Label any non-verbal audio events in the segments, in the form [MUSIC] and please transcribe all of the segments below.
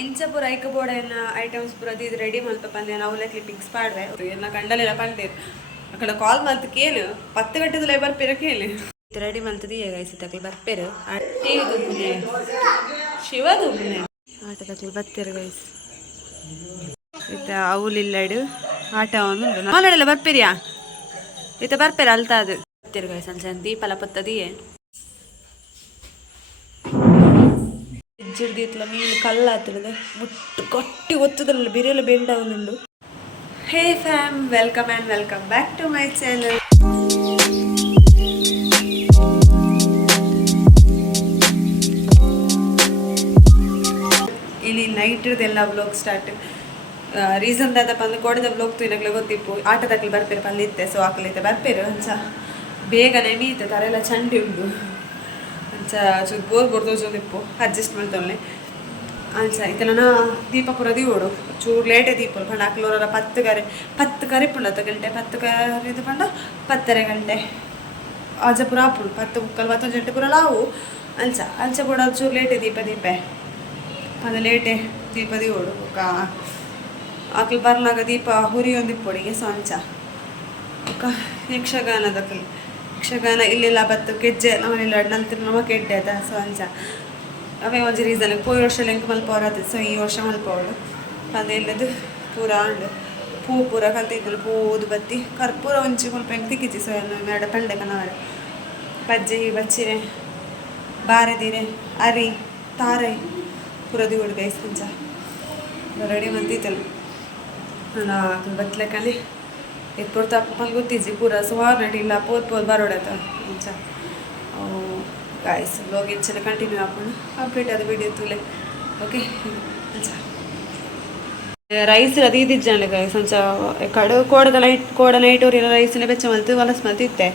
ಎಂಚ ಪೂರ ಐಕ ಬೋಡೆನ ಐಟಮ್ಸ್ ಪೂರ ಇದು ರೆಡಿ ಮಲ್ತ ಪಂದೆ ನೌಲೆ ಕ್ಲಿಪ್ಪಿಂಗ್ಸ್ ಪಾಡ್ವೆ ಎಲ್ಲ ಕಂಡಲೆಲ್ಲ ಪಂದೆ ಅಕಡ ಕಾಲ್ ಮಲ್ತ ಕೇಳು ಪತ್ತು ಗಂಟೆದಲ್ಲೇ ಬರ್ಪೇರ ಕೇಳು ರೆಡಿ ಮಲ್ತದಿ ಈಗ ಐಸಿತಕ್ಕೆ ಬರ್ಪೇರು ಟಿವಿ ದುಬ್ಬನೆ ಶಿವ ದುಬ್ಬನೆ ಆಟದಕ್ಕೆ ಗೈಸ್ ಇತ್ತ ಆಟ ಅವನು ಮಾಲಾಡೆಲ್ಲ ಬರ್ಪೇರಿಯಾ ಇತ್ತ ಬರ್ಪೇರ ಅಲ್ತಾ ಅದು? Guys unsung ದೀಪಲ ಪತ್ತದಿಯೇ? ಜಿಡ್ದಿತ್ಲ ಮೀನು ಕಲ್ಲ ಹತ್ತಿರದ ಮುಟ್ಟು ಕೊಟ್ಟಿ ಒತ್ತದಲ್ಲ ಬಿರಿಯಲ್ಲ ಬೆಂಡ ಅವನಲ್ಲು hey fam welcome and welcome back to my channel ಇಲ್ಲಿ ನೈಟ್ರದೆಲ್ಲ ಬ್ಲಾಗ್ ಸ್ಟಾರ್ಟ್ ರೀಸನ್ ದಾದಪ್ಪ ಅಂದ್ರೆ ಕೊಡದ ಬ್ಲಾಗ್ ತುಯ್ನಕ್ಲೆ ಗೊತ್ತಿಪ್ಪು ಆಟದಾಗ್ಲಿ ಬರ್ಪೇರು ಪಲ್ಲಿತ್ತೆ ಸೊ ಆಕಲಿತ್ತೆ ಬರ್ಪೇರು ಅಂಚ ಬೇಗನೆ ಮೀತೆ ತರೆಲ್ಲ ಚಂಡಿ ಉಂಡು. ಚುಗ್ಬೋದು ಬರ್ದೋ ಜೊತೆಪ್ಪು ಅಡ್ಜಸ್ಟ್ ಮಾಡ್ತವಳೆ ಅನ್ಸ ಇತ್ತಲನ ದೀಪ ಪೂರ ದೀವೋಡು. ಚೂರು ಲೇಟೇ ದೀಪಲು ಪಂಡ ಅಕ್ಲೋರ ಪತ್ತು ಕರೆ ಪತ್ತು ಕರೆ ಇಪ್ಪಳು ಹತ್ತು ಗಂಟೆ, ಪತ್ತು ಕರಿದು ಪಂಡ ಪತ್ತರೆ ಗಂಟೆ. ಆಜ ಪೂರ ಆಪುಳು ಪತ್ತು ಮುಕ್ಕಲು ಪತ್ತೊಂದು ಗಂಟೆ ಪೂರ ಲಾವು. ಅಲ್ಸ ಅಲ್ಸ ಕೂಡ ಚೂರು ಲೇಟೇ ದೀಪ, ದೀಪೆ. ಅದು ಲೇಟೆ ದೀಪ ದೀವೋಡು ಬೊಕ್ಕ ಅಕ್ಲು ಬರ್ಲಾಗ ದೀಪ ಹುರಿಯೊಂದಿಪ್ಪೊಡಿಗೆ ಸೊಂಚ ಬೊಕ್ಕ ಯಕ್ಷಗಾನದಕ್ಕೆ ಯಕ್ಷಗಾನ ಇಲ್ಲೆಲ್ಲ ಬತ್ತು ಗೆಜ್ಜೆ ನಮ್ಮನೆಲ್ಲ ನಂತರ ನಮ್ಮ ಗೆಡ್ಡೆ ಅದ ಸೊ ಅಂಚ ಅವೇ ಒಂಜಿ ರೀಸನ್ ಪೋಯ್ ವರ್ಷ ಲೆಂಕ್ ಮಲ್ಪ ಹೊರತು ಸೊ ಈ ವರ್ಷ ಮಲ್ಪ ಅವಳು. ಅದೇ ಇಲ್ಲದು ಪೂರ ಅಂಡು ಪೂ ಪೂರ ಕಲ್ತಿದ್ದಳು ಪೂದು ಬತ್ತಿ. ಕರ್ಪೂರ ಒಂಚಿ ಸ್ವಲ್ಪ ಹೆಂಗೆ ತಿಕ್ಕಿಚ್ಚಿ ಸೊ ಮೇಡ ಪಂಡೆ ಕನವರೆ ಪಜ್ಜೆ ಈ ಬಚ್ಚಿರೆ, ಬಾರದಿರೆ, ಅರಿ, ತಾರೆ. ಪುರದಿ ಹುಡುಗ ಇಸ್ಕೊಂಚ ರೆಡಿ ಮಂತಿತ್ತಲು ನಾನು ಬತ್ಲೆಕಲ್ಲಿ ಎತ್ಪುರ್ ತಪ್ಪ ಗೊತ್ತಿಜ್ಜಿ ಪೂರ ಸುಮಾರು ನಡಿಲ್ಲ ಪೋದ್ ಇಂಚ ಅವು ಗಾಯ್ಸ್ ಬ್ಲಾಗ್ ಇಂಚನ ಕಂಟಿನ್ಯೂ ಹಾಕೊಂಡು ಕಂಪ್ಲೀಟ್ ಆದ ವಿಡಿಯೋ ತುಲೆ ಓಕೆ ಇಂಚ ರೈಸ್ ಅದು ಇದ್ದಿಜ್ಜಾನೆ ಗಾಯ್ಸ್ ಒಂಚ ಕಡು ಕೋಡದ ಲೈಟ್ ಕೋಡ ನೈಟ್ ಅವ್ರ ರೈಸ್ನ ಬೆಚ್ಚ ಮಲ್ತು ಹೊಲಸ್ ಮಲ್ತಿತ್ತೆ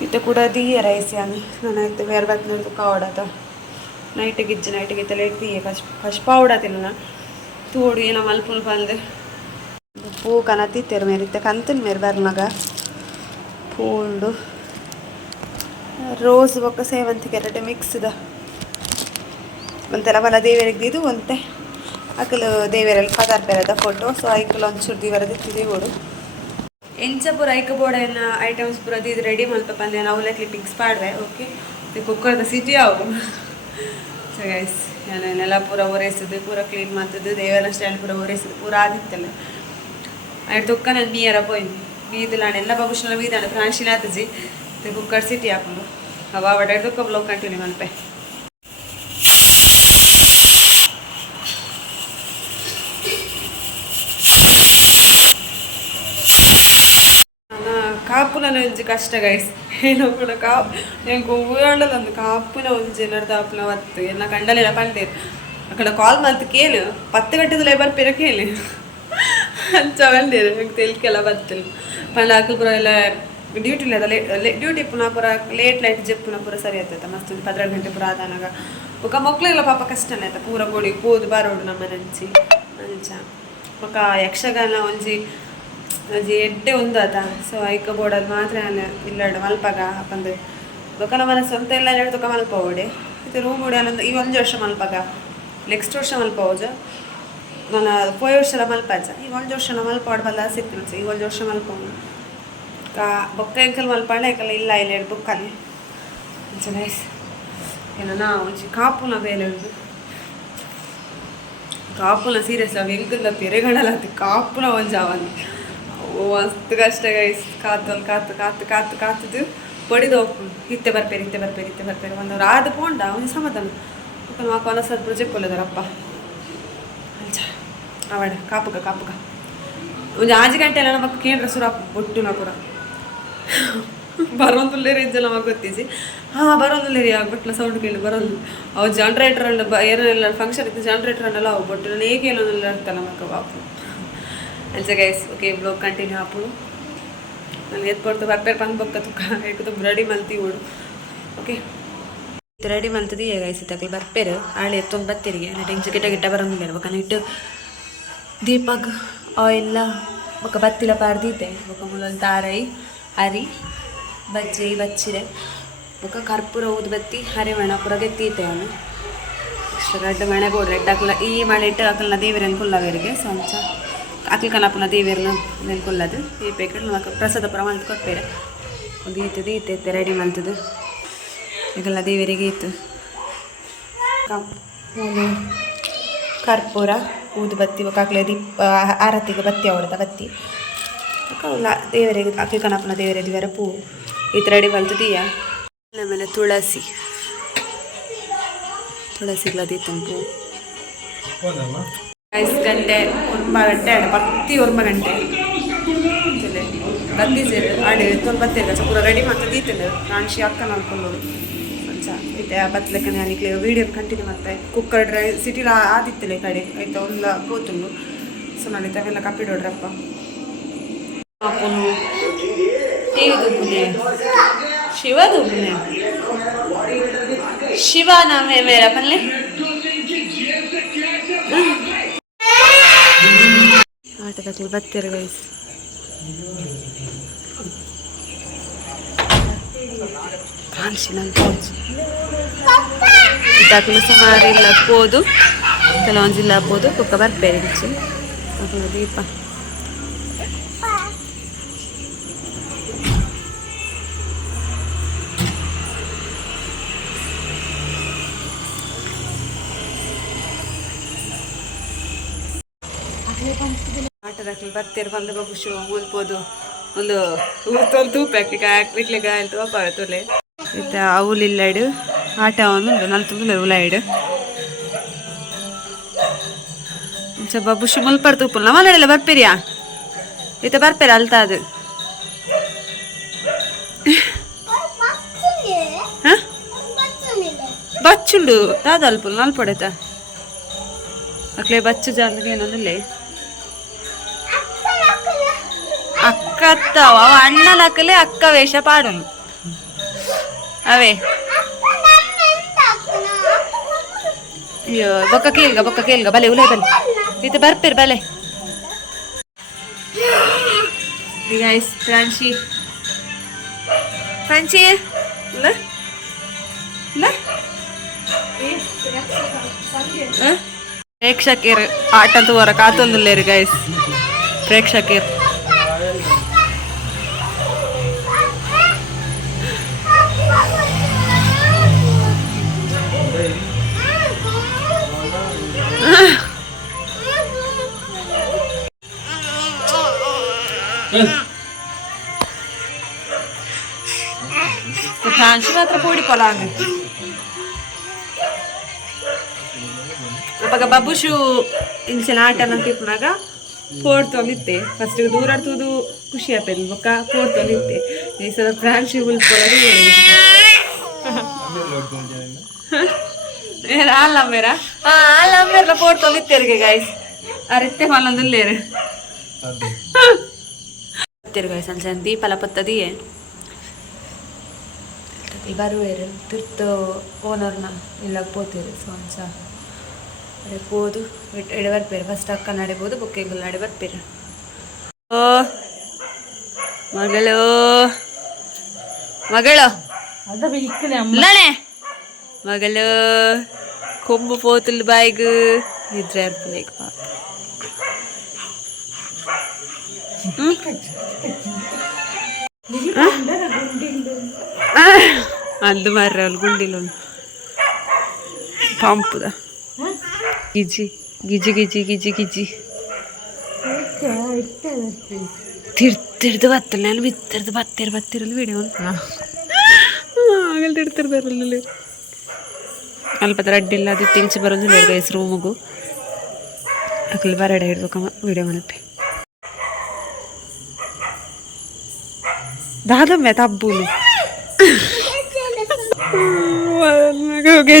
ಇತ್ತ ಕೂಡ ದೀಯ ರೈಸ್ ಯಾನು ನಾನು ಬೇರೆ ಬತ್ ನೋಡಿದು ಕಾವಡತ ನೈಟಿಗೆ ಇಜ್ಜು ನೈಟಿಗೆ ಇತ್ತ ಲೇಟ್ ದೀಯ ಫಸ್ಟ್ ಫಸ್ಟ್ ಪಾವಡತಿಲ್ಲ ತೋಡು ಏನೋ ಮಲ್ಪುಲ್ ಬಂದು ಕನತಿತ್ತೇರು ಮೇರಿತ್ತೆ ಕಂತನ್ ಮೇರೆ ಬರ್ನಾಗ ಪೂಂಡು. ರೋಸ್ ಬೊಕ್ಕ ಸೇವಂತಿಗೆ ಎರಡು ಮಿಕ್ಸ್ದ. ಒಂಥರ ಬಲ ದೇವರಿಗೆ ಇದು ಒಂತೆ. ಅಕಲು ದೇವರಲ್ಲಿ ಪದಾರ್ಥ ಇರೋದ ಫೋಟೋ, ಸೊ ಐಕಲ್ ಒಂಚೂರು ದೇವರದ್ದು ಓಡು. ಎಂಚ ಪೂರ ಐಕ ಬೋಡೇನ ಐಟಮ್ಸ್ ಪೂರ ಇದು ರೆಡಿ ಮಲ್ಪ ಬಂದೆ ನಾವು ಕ್ಲಿಪ್ಪಿಂಗ್ಸ್ ಪಾಡ್ವೆ ಓಕೆ ಕುಕ್ಕರ್ದ ಸಿಟಿ ಅವು ಸೊ ಗೈಸ್ ನಾನೆಲ್ಲ ಪೂರ ಒರೆಸಿದ್ದು ಪೂರ ಕ್ಲೀನ್ ಮಾಡ್ತಿದ್ದು ದೇವರ ಸ್ಟ್ಯಾಂಡ್ ಪೂರ ಒರೆಸಿದ್ದು ಪೂರ ಆದಿತ್ತಲ್ಲ. आणि दुकानात मी यारा पोय मी इथं आणि ಎಲ್ಲ बघूशला मी इदाण राहशील आता जी ते कुकर सिटी आपण हवा आवड दुःख ब्लॉक कंटिन्यू म्हणपाय ಕಾಪುನ ಒಂಜಿ ಕಷ್ಟ ಗೈಸ್ ಏನೋ ಕೂಡ ಕಾಪ್ నేను గొవ్వుగండలు అందు కాపున ఉంచి ఎన్నడదాపున వత్తు ఎన్న కండలు ఎలా పండేరు అక్కడ కాల్ మంత్ కేలు పత్తు కట్టదు లేబర్ పిరకేలు ನಂಗೆ ತೆಲ್ಕೆಲ್ಲ ಬತ್ತಿಲ್ಲ ಪಂಡ ಹಾಕಲ್ ಪುರ ಎಲ್ಲ ಡ್ಯೂಟಿ ಇಲ್ಲ ಡ್ಯೂಟಿ ಪುನಃ ಪುರ ಲೇಟ್ ಲೈಟ್ ಜಪ್ ಪುನಃ ಸರಿ ಆಯ್ತದ ಮಸ್ತ್ ಒಂದು ಪದ್ನಾರು ಗಂಟೆ ಪುರ ಆದಾನಾಗ. ಬೊಕ ಮಕ್ಳೆಲ್ಲ ಪಾಪ ಕಷ್ಟನೇ ಆಯ್ತಾ. ಪೂರ ಗೋಡಿ ಕೂದು ಬಾರೋಡು ನಮ್ಮ ನಂಚಿ ಅಂಚ ಬೊಕ ಯಕ್ಷಗಾನ ಒಂಜಿ ಒಂಜಿ ಎಡ್ಡೆ ಒಂದು ಸೊ ಐಕ ಬೋರ್ಡಲ್ಲಿ ಮಾತ್ರ ಇಲ್ಲಡ ಮಲ್ಪಾಗ ಪಂದು ಬೊಕನ ಮನ ಸ್ವಂತ ಎಲ್ಲ ತುಕ ಮಲ್ಪ ಓಡೆ ಇದು ರೂಮ್ ಓಡಿ ಈ ಒಂದು ವರ್ಷ ಮಲ್ಪಾಗ. ನೆಕ್ಸ್ಟ್ ವರ್ಷ ಮಲ್ಪ ಹೋಜ ನಾನು ಪೋಯ್ ವರ್ಷ ಮಲ್ಪಾಜ ಈ ಒಂದು ವರ್ಷ ಮಲ್ಪ ಬಲ್ಲ ಸಿಕ್ಕಿಲ್ಲ ಈಗ ಒಂದು ವರ್ಷ ಮಲ್ಕೊಂಡು ಕಾ ಬೊಕ್ಕ ಎಂಕಲ್ ಮಲ್ಪಾಂಡ ಎಂಕಲ್ ಇಲ್ಲ ಇಲ್ಲ ಎರಡು ಬುಕ್ಕಲ್ಲಿ ನೈಸ್ ಏನ ನಾ ಒಂಚಿ ಕಾಪುನ ಬೇಲೆ ಉಂಟು ಕಾಪುನ ಸೀರಿಯಸ್ ಅವು ಎಂಕಲ್ದ ಪೆರೆಗಡಲತ್ತಿ ಕಾಪುನ ಒಂದು ಜಾವಲ್ಲಿ ಮಸ್ತ್ ಕಷ್ಟ ಗೈಸ್ ಕಾತಲ್, ಕಾತು ಕಾತು ಕಾತು, ಕಾತದು ಪಡಿದು ಹೋಗ್ಕೊಂಡು ಇತ್ತೆ ಬರ್ಪೇರಿ ಇತ್ತೆ ಬರ್ಪೇರಿ ಇತ್ತೆ ಬರ್ಪೇರಿ. ಒಂದು ರಾದ ಪೋಂಡ, ಒಂದು ಸಮಾಧಾನ. ಮಾಕ ಒನಸದ್ ಪ್ರೊಜೆಕ್ಟ್ ಕೊಲ್ಲದಾರಪ್ಪ ಅವಡ ಕಾಪುಗ ಕಾಪುಗ. ಒಂದು ಆಜಿ ಗಂಟೆ ಎಲ್ಲ ನಮಗೆ ಕೇಂದ್ರ ಸುರ ಬೊಟ್ಟು ನಾ ಪುರ ಬರೋಂದುಲ್ಲೇ ರೇಂಜ್ ಎಲ್ಲ ನಮಗೆ ಗೊತ್ತಿಸಿ. ಹಾಂ ಬರೋಂದುಲ್ಲೇ ರೀ ಬಟ್ಲ ಸೌಂಡ್ ಕೇಳಿ, ಬರೋದು. ಅವು ಜನ್ರೇಟರ್ ಅಲ್ಲ ಬ ಏನೆಲ್ಲ ಫಂಕ್ಷನ್ ಇತ್ತು ಜನ್ರೇಟರ್ ಅನ್ನಲ್ಲ ಅವು ಬೊಟ್ಟು ನಾನು ಹೇಗೆ ಹೇಳೋದಿಲ್ಲ ಇರ್ತಲ್ಲ ಮಕ್ಕ ಬಾಪು ಅಲ್ಸ ಗೈಸ್ ಓಕೆ ಬ್ಲಾಗ್ ಕಂಟಿನ್ಯೂ ಆಪು ನಾನು ಎದ್ದು ಬರ್ತು ಬರ್ಪೇರ್ ಬಂದು ತುಕ್ಕ ಏಕದು ರೆಡಿ ಮಲ್ತಿ ಓಡು. ಓಕೆ ರೆಡಿ ಮಂತದ ಈಗ ಗೈಸಿತ್ತಾಕಿ ಬರ್ಪೇರು. ಆಳೆ ಎತ್ತೊಂದು ಬತ್ತಿರಿಗೆ ನೆಟ್ಟಿಗೆ ಗಿಟ ಗಿಟ್ಟ ಬರೋಂಗಿಲ್ಲ ಇರ್ಬೇಕು ಇಟ್ಟು ದೀಪಕ್ ಆಯಿಲ್ಲ ಬೊಕ್ಕ ಬತ್ತಿಲ ಪಾರ್ದಿದ್ದೆ ಬೊಕ್ಕ ಮೂಲೊಂದು ತಾರೈ ಅರಿ ಬಜ್ಜಿ ಬಚ್ಚಿರೆ ಬೊಕ್ಕ ಕರ್ಪೂರ ಊದು ಬತ್ತಿ, ಹರಿ ಒಣ ಪುರ ಗೆತ್ತಿದ್ದೆ ಅವನು. ಇಷ್ಟು ಗಡ್ಡ ಮಣೆ ಬೋಡ್ ರೆಡ್ ಹಾಕಲ ಈ ಮಳೆ ಇಟ್ಟು ಹಾಕಲ್ನ ದೇವಿರನ್ನು ಕುಲ್ಲವರಿಗೆ ಸಂಚ ಅಕ್ಕಿ ಕಲಾಪನ ದೇವಿರನ್ನ ನೆನ್ಕುಲ್ಲದು ಈ ಪೇಕೆಟ್ ಪ್ರಸಾದ ಪ್ರಮಾಣ ಕೊಟ್ಟೇರೆ ಒಂದು ಈತದ ಈತೆ ರೆಡಿ ಮಂತದ್ದು ಈಗೆಲ್ಲ ದೇವರಿಗೆ ಇತ್ತು ಕರ್ಪೂರ ಕರ್ಪೂರ ಊದುಬತ್ತಿ ಕಾಕಲೆ ದೀಪ ಆರತಿಗೆ ಬತ್ತಿ ಅವಳದ ಬತ್ತಿ ದೇವರಿಗೆ ಅಕ್ಕಿ ಕನಪನ ದೇವರ ದೇವರ ಪೂ ಈತ ರೆಡಿ ದೀಯ ಆಮೇಲೆ ತುಳಸಿ ತುಳಸಿಗ್ಲದಿತ್ತು ತುಂಬು ಐದು ಗಂಟೆ ಒಂಬ ಗಂಟೆ ಆಡ ಬತ್ತಿ ಒಂಬ ಗಂಟೆ ಬತ್ತಿ ಸೇರಿ ಆಡಿ ತೊಂದು ಬತ್ತಿರ ಪೂರ ರೆಡಿ ಮಾಡ್ತಾ ದೀತಂಡು ಕಾಣಿಸಿ ಅಕ್ಕ ನೋಡ್ಕೊಂಡು ಐತೆ ಆ ಬತ್ತಲಕ್ಕೆ ನಾನಿಕ್ಲೆ ವೀಡಿಯೋ ಕಂಟಿನ್ಯೂ ಮಾಡ್ತೆ ಕುಕ್ಕರ್ ಡ್ರೈ ಸಿಟಿಲ ಆದಿತ್ತಲೆ ಕಡೆ ಆಯ್ತಾ ಒಂದು ಕೂತುಂಡು. ಸೊ ನಾನು ಅವೆಲ್ಲ ಕಪ್ಪಿಡೋಡ್ರಪ್ಪ ಟಿವಿ ದುಬ್ಬುನೆ ಶಿವ ದುಬ್ಬುನೆ ಶಿವ ನಾವೇ ಮೇರ ಪಲ್ಲೆ. ಆಟದಲ್ಲಿ ಬರ್ತೀರ ಗೈಸ್ ಕಾಣಿಸಿಲ್ಲ ಇದಾಕಲು ಸುಮಾರು ಇಲ್ಲ ಹಾಕ್ಬೋದು. ಕೆಲವೊಂದು ಇಲ್ಲ ಹಾಕ್ಬೋದು. ಕುಕ್ಕ ಬರ್ಬೇರೆ ಹೆಚ್ಚು ಹಾಕೋದು ದೀಪ. ಆಟದಾಕಲು ಬರ್ತೀರಿ ಬಂದು ಬಗ್ಗು ಉಲ್ಬೋದು ಒಂದು ಊರ್ತೊಂದು ತೂಪ ಹಾಕಿ ಹಾಕ್ಲಿಕ್ಕೆ ಗಾಯ ತೂಪ ತೊಲೆ. ಇತ್ತ ಅವಲಿಲ್ಲಡು ಆಟ ಒಂದು ತುಂಬ ಉಲಾಯಿಡು ಸ್ವಲ್ಪ ಬುಷ್ ಮುಲ್ಪರ್ ತೂಪು ನಮ್ಮಲ್ಲ ಬರ್ಪೀರಿಯಾ? ಇತ್ತ ಬರ್ಪೇರ ಅಲ್ತ ಅದು? ಬಚ್ಚುಂಡು. ದಾದ ಅಲ್ಪ ನಲ್ಪಡೆತ ಅಕ್ಲೆ ಬಚ್ಚು ಜಾಲಿಗೆ ಏನೊಂದಿಲ್ಲ ಅಕ್ಕ ಅತ್ತವ ಅಣ್ಣನ ಅಕ್ಕಲೆ ಅಕ್ಕ ವೇಷ ಪಾಡನು. ಅವೇ ಅಯ್ಯೋ ಬೊಕ್ಕ ಕೇಳ್ಗ ಬೊಕ್ಕ ಕೇಳ್ಗ ಬಲೆ ಉಲೇ ಬಲೆ ಇದು ಬರ್ಪೇರ್ ಬಲೆ ಗೈಸ್ ಫ್ರಾನ್ಸಿ ಫ್ರಾನ್ಸಿ ಇಲ್ಲ ಇಲ್ಲ? ಪ್ರೇಕ್ಷಕರು ಆಟ ತೋರ ಕಾತೊಂದುಲ್ಲೇರು ಗೈಸ್ ಪ್ರೇಕ್ಷಕರು ಮಾತ್ರ ಪೂಡಿ ಪೊಲಾಂಗ್ ಅವಾಗ ಬಬ್ಬುಶು ಇಂಚಿನ ಆಟ ತಿಪ್ಪನಾಗ ಫೋಡ್ ತೊಲಿತ್ತೆ. ಫಸ್ಟ್ ದೂರ ಆಡ್ತುದು ಖುಷಿ ಆಗ್ತದೆ ಬೊಕ್ಕ ಫೋರ್ ತೊಲಿತ್ತೆ. ಈ ಸಲ ಫ್ರಾನ್ಸಿ ಉಲ್ಪೊಳದು [LAUGHS] [LAUGHS] ಅಲ್ಲ ಮೇರ ಹಾ ಅಲ್ಲ ಮೇರ ಫೋಡ್ ತೊಲಿತ್ತೇರಿಗೆ ಗೈಸ್ ಅರೆತ್ತೆ ಮಲ್ಲೊಂದುಲ್ಲೇರು ತಿರ್ಗಾಯ್ ಸಂಜೆ ದೀಪಲ ಪತ್ತದಿಯೇ ಬರುವೇರು ತಿರ್ತು ಓನರ್ನ ಇಲ್ಲ ಪೋತೀರಿ ಸೊ ಅಂಚ ನಡಿಬೋದು ಎಡೆ ಬರ್ಪೇರು ಫಸ್ಟ್ ಅಕ್ಕ ನಡಿಬೋದು ಬುಕ್ಕಿಂಗ್ ನಡಿ ಬರ್ಪೇರು. ಓ ಮಗಳು ಮಗಳು. ಮಗಳು. കൊമ്പ് బాయ్ నిద్ర ఏర్పలేక అందు മരം ഗുണ്ടിലുണ്ട് పంపుదా. గిజి గిజి గిజి గిజి గిజి తిడుతిడుతు బత్తలు బిత్తరుతు బత్తేరు బత్తేరు వీడియో ఆగలు తిడుతురు ತಿಡ್ತಿರ್ದಾರಲ್ಲಿ ಅಲ್ಪ ಅಡ್ಡಿಲ್ಲ ಅದು ತಿಂಚಿ ಬರೋದಿಲ್ಲ ಗೈಸ್ ರೂಮಿಗೂ ಅಕಲ್ ಬರಡೆ ಇಡ್ಬೇಕಮ್ಮ ವಿಡಿಯೋ ಮಾಡಪ್ಪೆ ದಾದಮ್ಮೆ ತಬ್ಬುಲು ಹೋಗಿ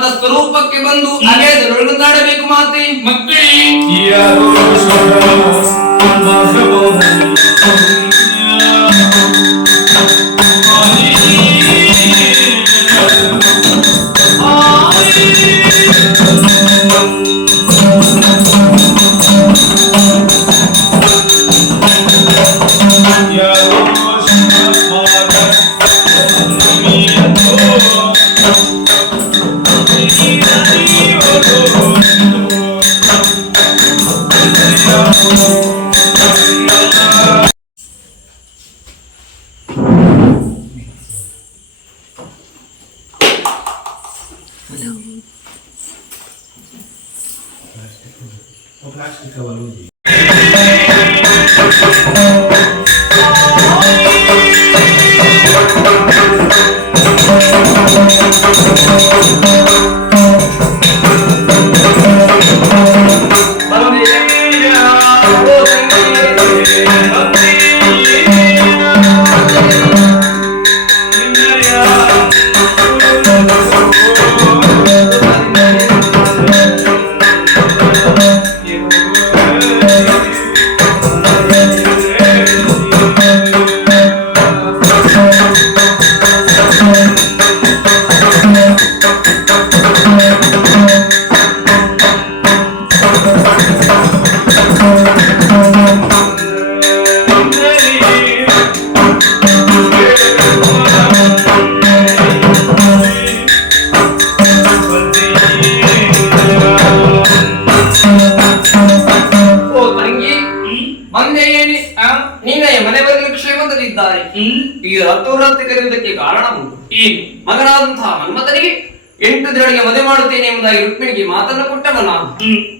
ಶಾಂತ ಸ್ವರೂಪಕ್ಕೆ ಬಂದು ಅಗೆದರೊಳಗದಾಡಬೇಕು ಮಾತೆ. ಮಕ್ಕಳೇ ರಥೋರಥ ಕರೆಯುವುದಕ್ಕೆ ಕಾರಣ ಉಂಟು. ಏನು ಮಗನಾದಂತಹ ಮನ್ಮಥನಿಗೆ ಎಂಟು ದಿನಗಳಿಗೆ ಮದುವೆ ಮಾಡುತ್ತೇನೆ ಎಂಬುದಾಗಿ ರುಕ್ಮಿಣಿಗೆ ಮಾತನ್ನು ಕೊಟ್ಟವನ.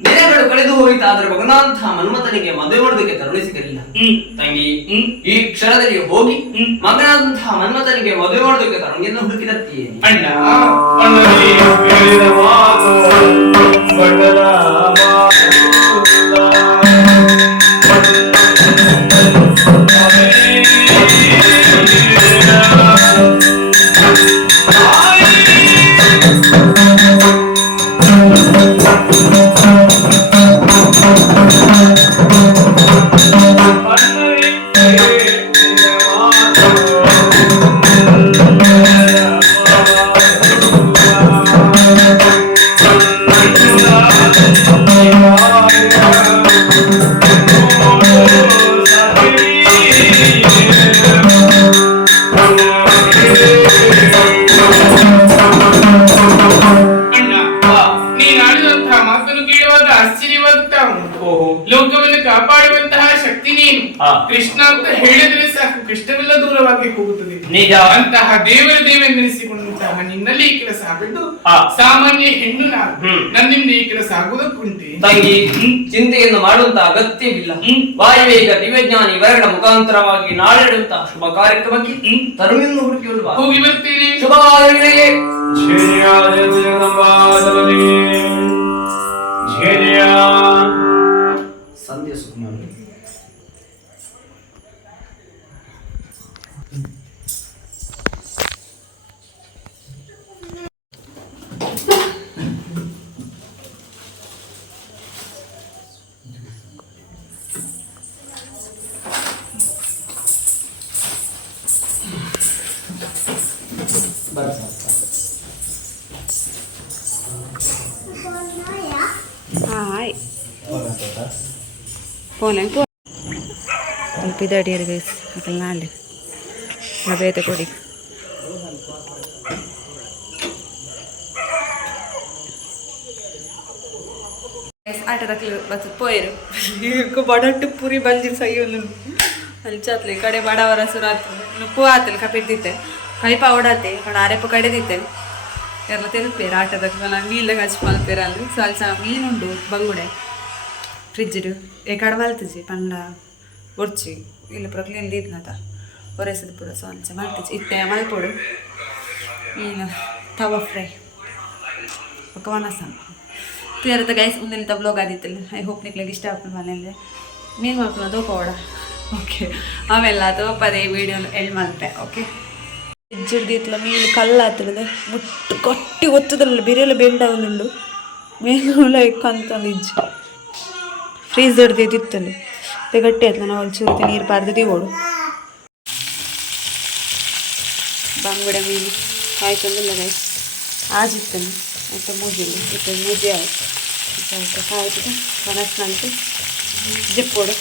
ದಿನಗಳು ಕಳೆದು ಹೋಯಿತಾದ್ರೆ ಮಗನಾದಂತಹ ಮನ್ಮಥನಿಗೆ ಮದುವೆ ಮಾಡೋದಕ್ಕೆ ತರುಣಿಸಿರಲಿಲ್ಲ. ತಂಗಿ ಈ ಕ್ಷಣದಲ್ಲಿ ಹೋಗಿ. ಮಗನಾದಂತಹ ಮನ್ಮಥನಿಗೆ ಮದುವೆ ಮಾಡೋದಕ್ಕೆ ತರುಣಿಯನ್ನು ಹುಡುಕಿದತ್ತೀಯೇನೆ ಲೋಕವನ್ನು ಕಾಪಾಡುವಂತಹ ಶಕ್ತಿ ನೀನು. ಕೃಷ್ಣ ಅಂತ ಹೇಳಿದ್ರೆ ಸಾಕು. ಕೃಷ್ಣವೆಲ್ಲ ದೂರವಾಗಿ ಹೋಗುತ್ತದೆ. ನಿಜ. ಅಂತಹ ದೇವರ ದೇವೆಂದೆನಿಸಿಕೊಂಡಂತಹ ನಿನ್ನಲ್ಲಿ ಈ ಕೆಲಸ ಆಗದ್ದು ಸಾಮಾನ್ಯ ಹೆಣ್ಣು ನಾನು. ಹ್ಮ್. ನನ್ನಿಂದ ಈ ಕೆಲಸ ಆಗುವುದಕ್ಕುಂಟೆ ತಂಗಿ ಚಿಂತೆಯನ್ನು ಮಾಡುವಂತ ಅಗತ್ಯವಿಲ್ಲ. ಹ್ಮ್. ವಾಯುವೇಗ ದಿವ್ಯಜ್ಞಾನಿ ಇವೆರಡ ಮುಖಾಂತರವಾಗಿ ನಾಳೆಡುವಂತಹ ಶುಭ ಕಾರ್ಯಕ್ರಮಕ್ಕೆ ಹುಡುಕಿಕೊಂಡು ಬಾ ಹೋಗಿ ಬರ್ತೇನೆ. ಶುಭವಾಗಲಿ. ಸಂಧ್ಯಾ ಫೋನ್ ಫೋನ್ ಸ್ವಲ್ಪ ಇದಡಿಯರು ಗೈಸ್ ಅಕಲ್ ನಾಳೆ ಬೇತೆ ಕೊಡಿ ಆಟದಕ್ಲು ಬಸ್ ಪೋಯರು ಬಡಟ್ಟು ಪುರಿ ಬಂದಿರ್ ಸೈ ಒಂದು ಹಂಚತ್ಲಿ ಕಡೆ ಬಡವರ ಸುರಾತ್ ನುಪ್ಪು ಆತಲ್ ಕಪಿಡ್ದಿತ್ತೆ ಕೈಪ ಓಡಾತೆ ಕಣ ಆರೆಪ ಕಡೆದಿತ್ತೆ ಎಲ್ಲ ತೆಲುಪೇರು ಆಟದಕ್ಕೆ ಮೀಲ್ದಾಗ ಮಲ್ಪೇರ ಅಂದ್ರೆ ಸ್ವಲ್ಪ ಮೀನುಂಡು ಬಂಗುಡೆ ಫ್ರಿಜ್ಡು ఏ కడ మల్తుంది పండ్ల ఒడిచి వీళ్ళు ప్రొక్లీన్ తీరినత ఒరేసది పూర సోంచ మల్తిచి ఇట్టే మల్పోడు ఈయన తవ ఫ్రై ఒక ವನಸಂ ಕ್ಲಿಯರ್ ಗೈಸ್ ಮುಂದಿನ ಬ್ಲಾಗ್ ಆದಿತ್ತಲ್ಲ ಐ ಹೋಪ್ ನಿಕ್ಲಿಗೆ ಇಷ್ಟ ಆಗ್ತದೆ ಮನೇಲಿ ಮೀನು ಮಾಡ್ಕೊಳ್ಳೋದು ಕೋಡ ಓಕೆ ಆಮೇಲೆ ಅದು ಪದೇ ವೀಡಿಯೋ ಎಲ್ಲಿ ಮಲ್ಪೆ ಓಕೆ ಇಜ್ಜಿಡ್ದು ಇತ್ತಲ ಮೀನು ಕಲ್ಲ ಆತದ ಮುಟ್ಟು ಕೊಟ್ಟಿ ಒತ್ತುದಲ್ಲ ಬಿರಿಯಲ್ಲ ಬೆಂಡ ಅವನುಂಡು ಮೇಲ ಕಂತಂದು ಇಜ್ಜಿ ಫ್ರೀಜರ್ ಹಿಡ್ದಿದ್ದಿತ್ತಲ್ಲಿ ಅದು ಗಟ್ಟಿ ಆಯ್ತು ನಾವು ಅಲ್ಲಿ ಚೂರು ನೀರು ಬಾರ್ದು ಓಡು ಬಂಗ್ಬಿಡ ಮೀನು. ಆಯ್ತು ಅಂದಿಲ್ಲ ರೈಸ್ ಆಜಿತ್ತಲ್ಲಿ ಆಯಿತು ಮುಗಿಲ್ಲ ಇತ್ತು ಮುಜಿ ಆಯಿತು. ಆಯಿತು ಆಯಿತು. ಮನಸ್ಸಿನಂತೆ ಜಿಪ್ಪೋಡು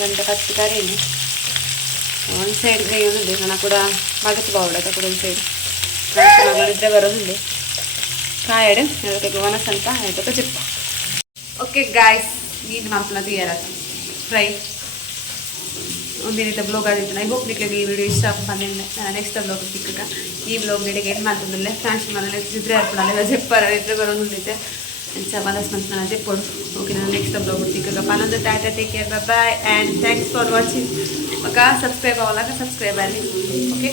ಗಂಟೆ ಕತ್ತಿ ಕರೀನಿ ಒಂದು ಸೈಡ್ ಗ್ರೇ ಒಂದು ನಾನು ಕೂಡ ಮಗತ್ತು ಬಾವಡ ಕೂಡ ಒಂದು ಸೈಡ್ ಮಾಡಿದ್ರೆ ಬರೋದುಂಡೆ ಕಾಯಡು, ಅದಕ್ಕೆ ಮನಸ್ಸಂತ ಆಯಿತು ಜಿಪ್ಪ ಓಕೆ ಗಾಯ್ಸ್ గీని మాత్రం తీయాలి ఫ్రై ಒಂದೇನಿದೆ ಬ್ಲೋಗ್ ಆಗಿತ್ತು ಐ ಹೋಪ್ ನಿಮಗೆ ಈ ವಿಡಿಯೋ ಇಷ್ಟ ಆಗಿ ಬಂದಿದ್ದೆ ನಾನು ನೆಕ್ಸ್ಟ್ ಬ್ಲೋಗ್ ಸಿಕ್ಕ ಈ ಬ್ಲೋಗ್ ನಿಡಿಗೆ ಏನು ಮಾಡ್ತಿದ್ದಿಲ್ಲ ಫ್ಯಾನ್ಸ್ ಮಾಡಲ್ಲ ಇದ್ರೆ ಹಾಕ್ಬಿಡಲ್ಲ ಜೆಪ್ಪಾರ ಇದ್ರೆ ಬರೋದಿದೆ ಚಮಲಸ್ ಮಂತ್ ನಾನು ಜೆಪ್ಪೋಡು ಓಕೆ ನಾನು ನೆಕ್ಸ್ಟ್ ಬ್ಲೋಗ್ ಸಿಕ್ಕಪ್ಪ ಅನ್ನೋದು tata take care bye and thanks for watching ಮಗ ಸಬ್ಸ್ಕ್ರೈಬ್ ಆಗೋಲ್ಲ ಸಬ್ಸ್ಕ್ರೈಬ್ ಆಗಲಿ ಓಕೆ